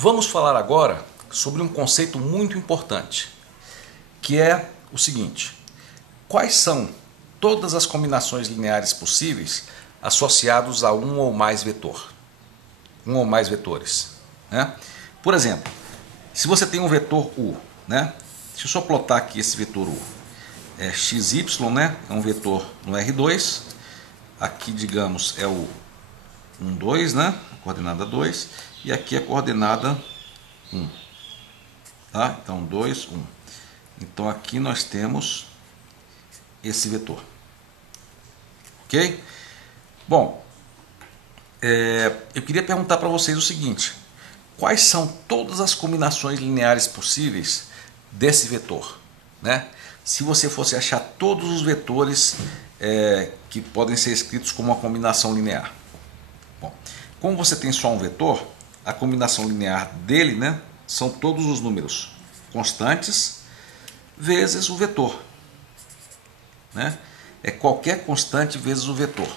Vamos falar agora sobre um conceito muito importante, que é o seguinte: quais são todas as combinações lineares possíveis associados a um ou mais vetor, um ou mais vetores, né? Por exemplo, se você tem um vetor U, né? Se eu só plotar aqui esse vetor U, é xy, né? É um vetor no R2, aqui digamos é o 1, 2, né? A coordenada 2, e aqui a coordenada 1, tá? Então 2, 1. Então aqui nós temos esse vetor, ok? Bom, eu queria perguntar para vocês o seguinte: quais são todas as combinações lineares possíveis desse vetor, né? Se você fosse achar todos os vetores que podem ser escritos como uma combinação linear. Bom, como você tem só um vetor, a combinação linear dele, né, são todos os números constantes vezes o vetor, né? É qualquer constante vezes o vetor.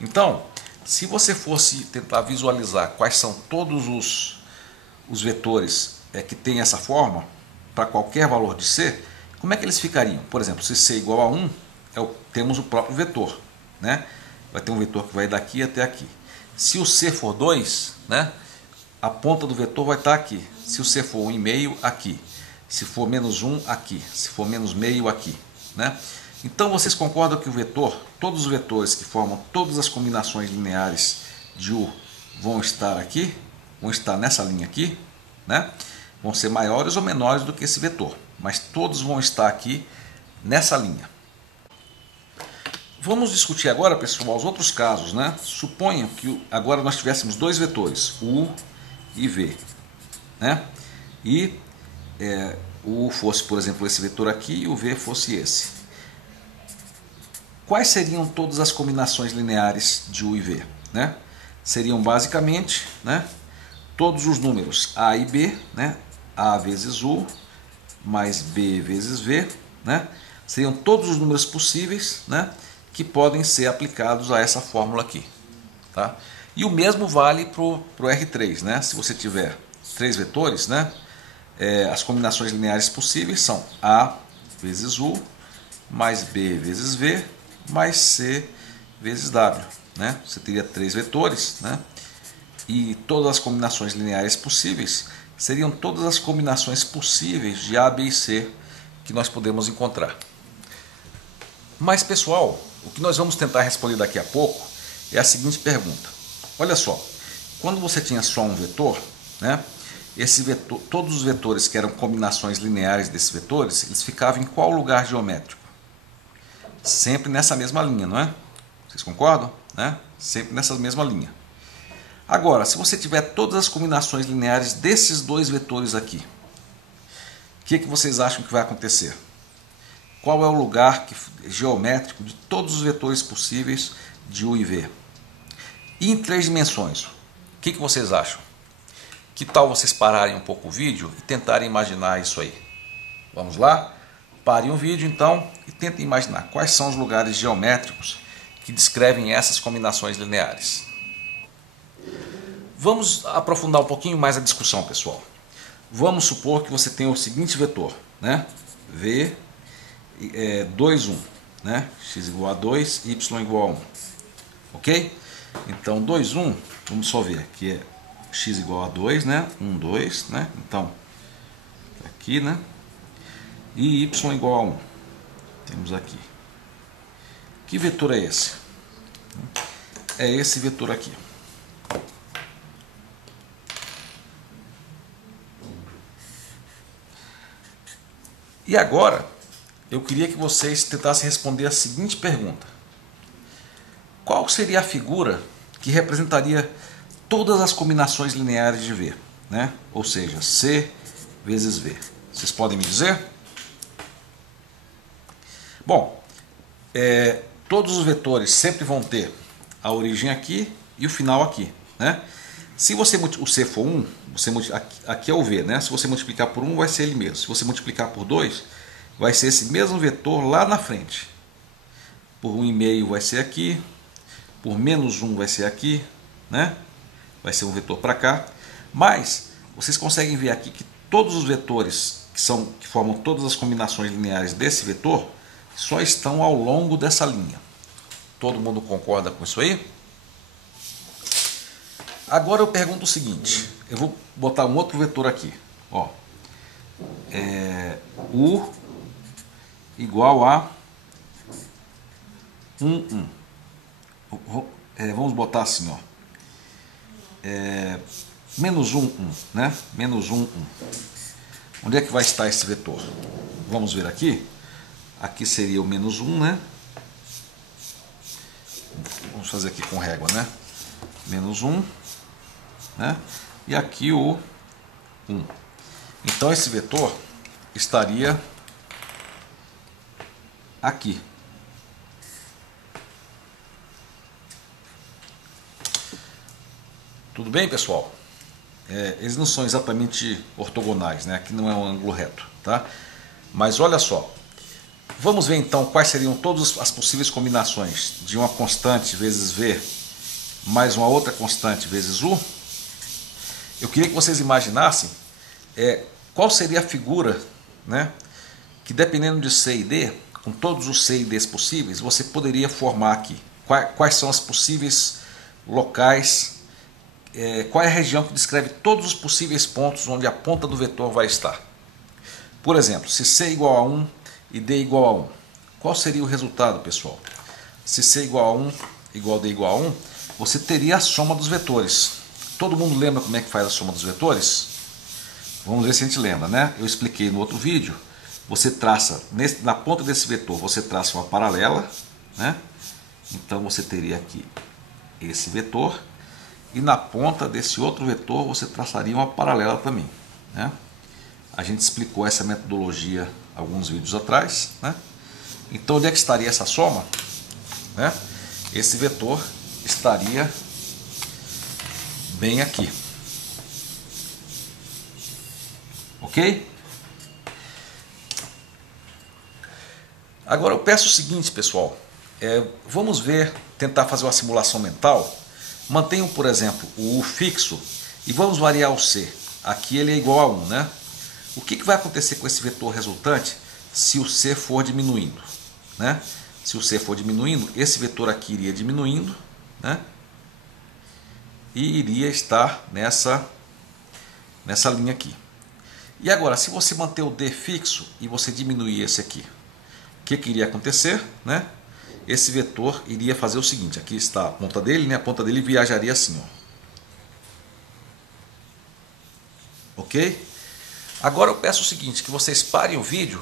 Então, se você fosse tentar visualizar quais são todos os vetores que têm essa forma, para qualquer valor de C, como é que eles ficariam? Por exemplo, se C igual a 1, temos o próprio vetor, né? Vai ter um vetor que vai daqui até aqui. Se o C for 2, né, a ponta do vetor vai estar aqui. Se o C for 1,5, aqui. Se for menos 1, aqui. Se for menos meio, aqui, né? Então vocês concordam que o vetor, todos os vetores que formam todas as combinações lineares de U vão estar aqui, vão estar nessa linha aqui, né? Vão ser maiores ou menores do que esse vetor, mas todos vão estar aqui nessa linha. Vamos discutir agora, pessoal, os outros casos, né? Suponham que agora nós tivéssemos dois vetores, U e V, né? E o U fosse, por exemplo, esse vetor aqui e o V fosse esse. Quais seriam todas as combinações lineares de U e V, né? Seriam basicamente, né, todos os números A e B, né? A vezes U mais B vezes V, né? Seriam todos os números possíveis, né, que podem ser aplicados a essa fórmula aqui, tá? E o mesmo vale para o R3, né? Se você tiver três vetores, né, as combinações lineares possíveis são A vezes U mais B vezes V mais C vezes W, né? Você teria três vetores, né? E todas as combinações lineares possíveis seriam todas as combinações possíveis de A, B e C que nós podemos encontrar. Mas, pessoal, o que nós vamos tentar responder daqui a pouco é a seguinte pergunta. Olha só, quando você tinha só um vetor, né, esse vetor, todos os vetores que eram combinações lineares desses vetores, eles ficavam em qual lugar geométrico? Sempre nessa mesma linha, não é? Vocês concordam? Né? Sempre nessa mesma linha. Agora, se você tiver todas as combinações lineares desses dois vetores aqui, o que vocês acham que vai acontecer? Qual é o lugar geométrico de todos os vetores possíveis de U e V? E em três dimensões, o que vocês acham? Que tal vocês pararem um pouco o vídeo e tentarem imaginar isso aí? Vamos lá? Parem o vídeo então e tentem imaginar quais são os lugares geométricos que descrevem essas combinações lineares. Vamos aprofundar um pouquinho mais a discussão, pessoal. Vamos supor que você tem o seguinte vetor, né? V 2, 1, né? X igual a 2, Y igual a 1. Ok? Então 2, 1, vamos só ver, aqui é x igual a 2, né? 1, 2, né? Então, aqui, né? E y igual a 1. Temos aqui. Que vetor é esse? É esse vetor aqui. E agora, eu queria que vocês tentassem responder a seguinte pergunta: qual seria a figura que representaria todas as combinações lineares de V, né? Ou seja, C vezes V. Vocês podem me dizer? Bom, todos os vetores sempre vão ter a origem aqui e o final aqui, né? Se você o C for 1, aqui é o V, né? Se você multiplicar por 1, vai ser ele mesmo. Se você multiplicar por 2, vai ser esse mesmo vetor lá na frente. Por 1,5 vai ser aqui, por menos 1 vai ser aqui, né? Vai ser um vetor para cá. Mas vocês conseguem ver aqui que todos os vetores que formam todas as combinações lineares desse vetor só estão ao longo dessa linha. Todo mundo concorda com isso aí? Agora eu pergunto o seguinte, eu vou botar um outro vetor aqui, ó, U igual a 1, 1. Vamos botar assim, ó, menos 1, 1, né? Menos 1, 1. Onde é que vai estar esse vetor? Vamos ver aqui. Aqui seria o menos 1, né? Vamos fazer aqui com régua, né? Menos 1, né? E aqui o 1. Então esse vetor estaria aqui. Tudo bem, pessoal? Eles não são exatamente ortogonais, né? Aqui não é um ângulo reto, tá? Mas olha só, vamos ver então quais seriam todas as possíveis combinações de uma constante vezes V mais uma outra constante vezes U. Eu queria que vocês imaginassem qual seria a figura, né, que dependendo de C e D, com todos os C e Ds possíveis, você poderia formar aqui. Quais são os possíveis locais, qual é a região que descreve todos os possíveis pontos onde a ponta do vetor vai estar. Por exemplo, se C igual a 1 e D igual a 1, qual seria o resultado, pessoal? Se C igual a 1 igual a D igual a 1, você teria a soma dos vetores. Todo mundo lembra como é que faz a soma dos vetores? Vamos ver se a gente lembra, né? Eu expliquei no outro vídeo. Você traça, na ponta desse vetor, você traça uma paralela, né? Então você teria aqui esse vetor. E na ponta desse outro vetor você traçaria uma paralela também, né? A gente explicou essa metodologia alguns vídeos atrás, né? Então onde é que estaria essa soma, né? Esse vetor estaria bem aqui, ok? Agora eu peço o seguinte, pessoal, vamos ver, tentar fazer uma simulação mental. Mantenham, por exemplo, o U fixo e vamos variar o C. Aqui ele é igual a 1, né? O que vai acontecer com esse vetor resultante se o C for diminuindo, né? Se o C for diminuindo, esse vetor aqui iria diminuindo, né? E iria estar nessa linha aqui. E agora, se você manter o D fixo e você diminuir esse aqui, o que iria acontecer, né? Esse vetor iria fazer o seguinte, aqui está a ponta dele, né? A ponta dele viajaria assim, ó. Ok? Agora eu peço o seguinte, que vocês parem o vídeo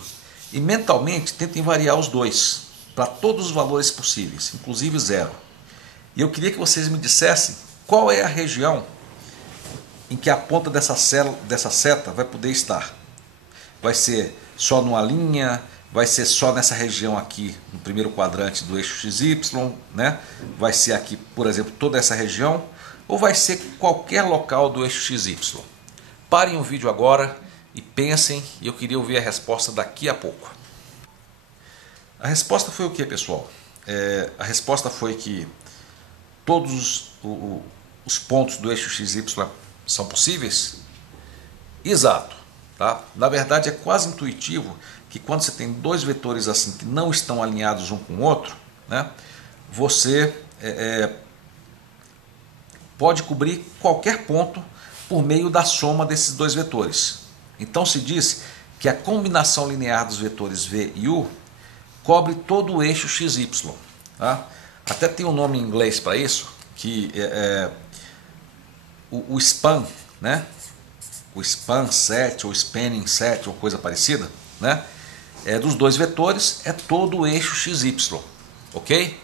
e mentalmente tentem variar os dois, para todos os valores possíveis, inclusive 0. E eu queria que vocês me dissessem qual é a região em que a ponta dessa seta vai poder estar. Vai ser só numa linha, vai ser só nessa região aqui, no primeiro quadrante do eixo XY, né? Vai ser aqui, por exemplo, toda essa região, ou vai ser qualquer local do eixo XY. Parem o vídeo agora e pensem, e eu queria ouvir a resposta daqui a pouco. A resposta foi o que, pessoal? A resposta foi que todos os pontos do eixo XY são possíveis? Exato. Tá? Na verdade é quase intuitivo que quando você tem dois vetores assim que não estão alinhados um com o outro, né, você pode cobrir qualquer ponto por meio da soma desses dois vetores. Então se diz que a combinação linear dos vetores V e U cobre todo o eixo XY. Tá? Até tem um nome em inglês para isso, que o span, né? O span set ou spanning set ou coisa parecida, né? Dos dois vetores é todo o eixo XY, ok?